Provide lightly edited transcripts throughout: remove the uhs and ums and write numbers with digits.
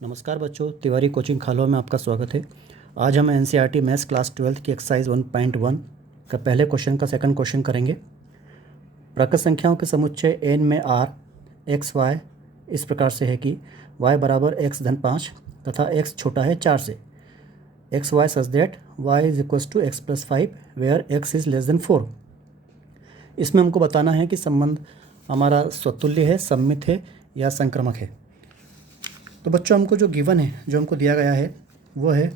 नमस्कार बच्चों, तिवारी कोचिंग खालवा में आपका स्वागत है। आज हम एनसीईआरटी मैथ्स क्लास 12 की एक्सरसाइज 1.1 का पहले क्वेश्चन का सेकंड क्वेश्चन करेंगे। प्राकृत संख्याओं के समुच्चय n में r x y इस प्रकार से है कि y बराबर x धन 5 तथा x छोटा है 4 से। X Y such that y is equals to X plus 5 where x is less than 4। इसमें हमको बताना है कि संबंध हमारा स्वतुल्य है, सममित है या संक्रामक है। तो बच्चों, हमको जो गिवन है, जो हमको दिया गया है, वो है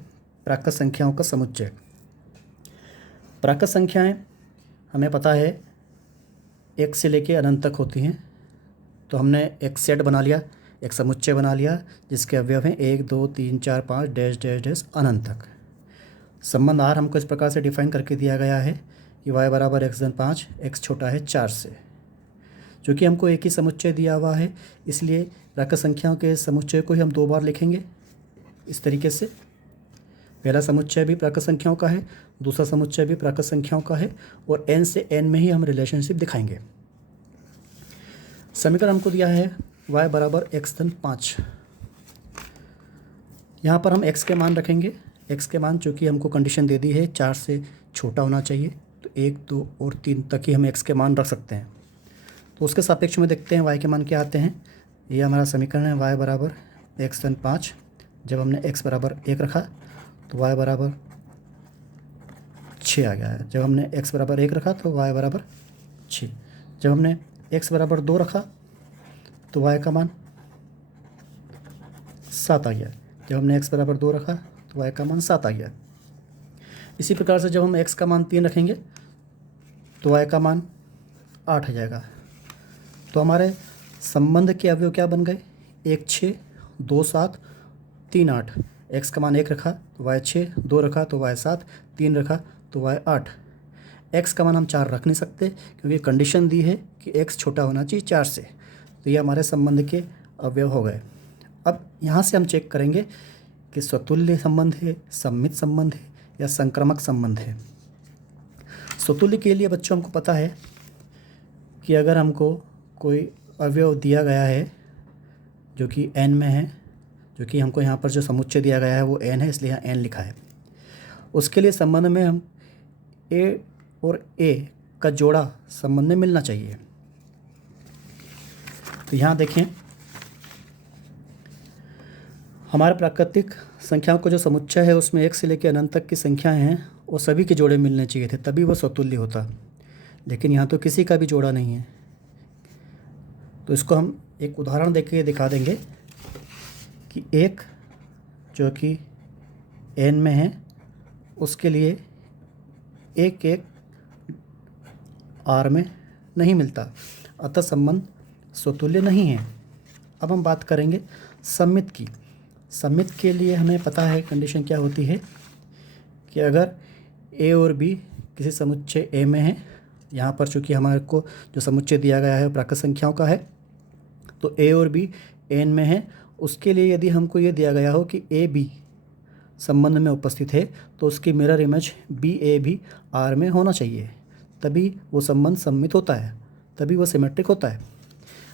प्राकृत संख्याओं का समुच्चय। प्राकृत संख्याएं हमें पता है एक से लेके अनंत तक होती हैं। तो हमने एक सेट बना लिया, एक समुच्चय बना लिया जिसके अवयव हैं 1 2 3 4 5 डैश डैश डैश अनंत तक। संबंध आर हमको इस प्रकार से डिफाइन करके दिया गया है कि y बराबर x धन 5, x छोटा है 4 से। चूँकि हमको एक ही समुच्चय दिया हुआ है, इसलिए प्राकृत संख्याओं के समुच्चय को ही हम दो बार लिखेंगे इस तरीके से। पहला समुच्चय भी प्राकृत संख्याओं का है, दूसरा समुच्चय भी प्राकृत संख्याओं का है, और n से n में ही हम रिलेशनशिप दिखाएंगे। समीकरण हमको दिया है y बराबर x धन 5। यहाँ पर हम x के मान रखेंगे। x के मान चूँकि हमको कंडीशन दे दी है 4 से छोटा होना चाहिए, तो 1 2 और 3 तक ही हम x के मान रख सकते हैं। तो उसके सापेक्ष में देखते हैं y के मान क्या आते हैं। ये हमारा समीकरण है y बराबर x धन 5। जब हमने x बराबर 1 रखा तो y बराबर 6 आ गया है। जब हमने x बराबर 1 रखा तो y बराबर 6। जब हमने x बराबर 2 रखा तो y का मान 7 आ गया। जब हमने x बराबर 2 रखा तो y का मान 7 आ गया। इसी प्रकार से जब हम x का मान 3 रखेंगे तो y का मान 8 आ जाएगा। तो हमारे संबंध के अवयव क्या बन गए? 1 6 2 7 3 8। x का मान 1 रखा तो y 6, 2 रखा तो y 7, 3 रखा तो y 8। x का मान हम 4 रख नहीं सकते क्योंकि कंडीशन दी है कि x छोटा होना चाहिए 4 से। तो ये हमारे संबंध के अवयव हो गए। अब यहाँ से हम चेक करेंगे कि स्वतुल्य संबंध है, सममित संबंध है या संक्रामक संबंध है। स्वतुल्य के लिए बच्चों हमको पता है कि अगर हमको कोई अवयव दिया गया है जो कि n में है, जो कि हमको यहाँ पर जो समुच्चय दिया गया है वो n है, इसलिए यहाँ n लिखा है। उसके लिए संबंध में हम a और a का जोड़ा संबंध में मिलना चाहिए। तो यहाँ देखें, हमारे प्राकृतिक संख्याओं का जो समुच्चय है उसमें 1 से लेकर अनंत तक की संख्याएं हैं, वो सभी के जोड़े मिलने चाहिए थे, तभी वो स्वतुल्य होता। लेकिन यहाँ तो किसी का भी जोड़ा नहीं है। तो इसको हम एक उदाहरण देके दिखा देंगे कि एक जो कि n में है उसके लिए एक एक r में नहीं मिलता, अतः संबंध स्वतुल्य नहीं है। अब हम बात करेंगे सममित की। सममित के लिए हमें पता है कंडीशन क्या होती है कि अगर a और b किसी समुच्चय a में है, यहाँ पर चूँकि हमारे को जो समुच्चय दिया गया है प्राकृत संख्याओं का है, तो a और b n में है। उसके लिए यदि हमको ये दिया गया हो कि a b संबंध में उपस्थित है तो उसकी मिरर इमेज b a भी r में होना चाहिए, तभी वो संबंध सममित होता है, तभी वो सिमेट्रिक होता है।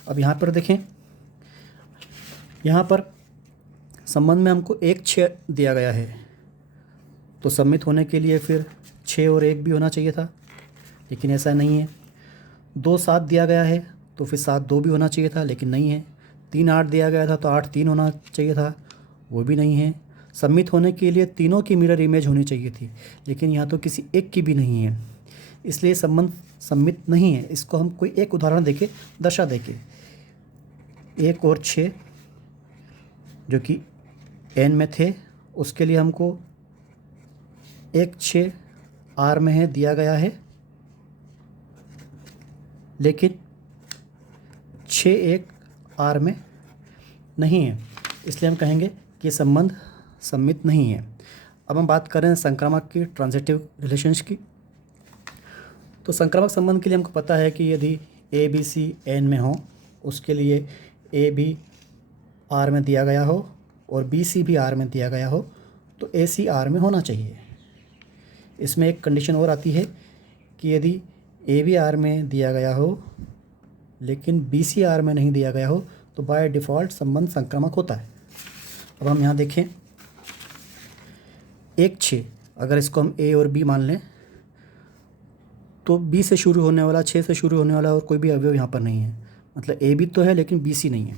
अब यहाँ पर देखें, यहाँ पर संबंध में हमको 1 6 दिया गया है, तो सममित होने के लिए फिर 6 और 1 भी होना चाहिए था, लेकिन ऐसा नहीं है। 2 7 दिया गया है तो फिर 7 2 भी होना चाहिए था, लेकिन नहीं है। 3 8 दिया गया था तो 8 3 होना चाहिए था, वो भी नहीं है। सममित होने के लिए तीनों की मिरर इमेज होनी चाहिए थी, लेकिन यहाँ तो किसी एक की भी नहीं है, इसलिए संबंध सममित नहीं है। इसको हम कोई एक उदाहरण देके दर्शा देके 1 और 6 जो कि n में थे, उसके लिए हमको 1 6 r में है दिया गया है, लेकिन 6 1 r में नहीं है, इसलिए हम कहेंगे कि संबंध सममित नहीं है। अब हम बात करें संक्रामक की, ट्रांजिटिव रिलेशंस की। तो संक्रामक संबंध के लिए हमको पता है कि यदि a b c n में हो, उसके लिए a b r में दिया गया हो और b c भी r में दिया गया हो, तो a c r में होना चाहिए। इसमें एक कंडीशन और आती है कि यदि a भी r में दिया गया हो लेकिन b c r में नहीं दिया गया हो, तो बाय डिफ़ॉल्ट संबंध संक्रामक होता है। अब हम यहाँ देखें, 1 6, अगर इसको हम A और B मान लें तो B से शुरू होने वाला, 6 से शुरू होने वाला और कोई भी अवयव यहाँ पर नहीं है। मतलब A भी तो है लेकिन B C नहीं है।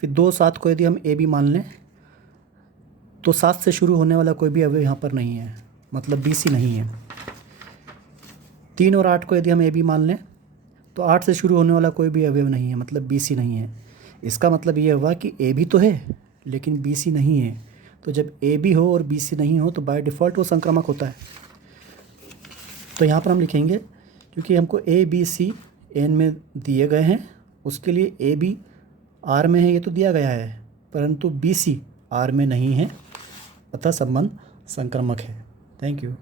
फिर 2 7 को यदि हम A B मान लें तो 7 से शुरू होने वाला कोई भी अवयव यहाँ पर नहीं है, मतलब B C नहीं है। 3 और 8 को यदि हम A B मान लें तो 8 से शुरू होने वाला कोई भी अवयव नहीं है, मतलब B C नहीं है। इसका मतलब ये हुआ कि A भी तो है लेकिन B C नहीं है। तो जब A भी हो और B C नहीं हो तो बाय डिफ़ॉल्ट वो संक्रामक होता है। तो यहाँ पर हम लिखेंगे, क्योंकि हमको A B C N में दिए गए हैं, उसके लिए A B R में है ये तो दिया गया है, परंतु B C R में नहीं है, अतः संबंध संक्रामक है। Thank you.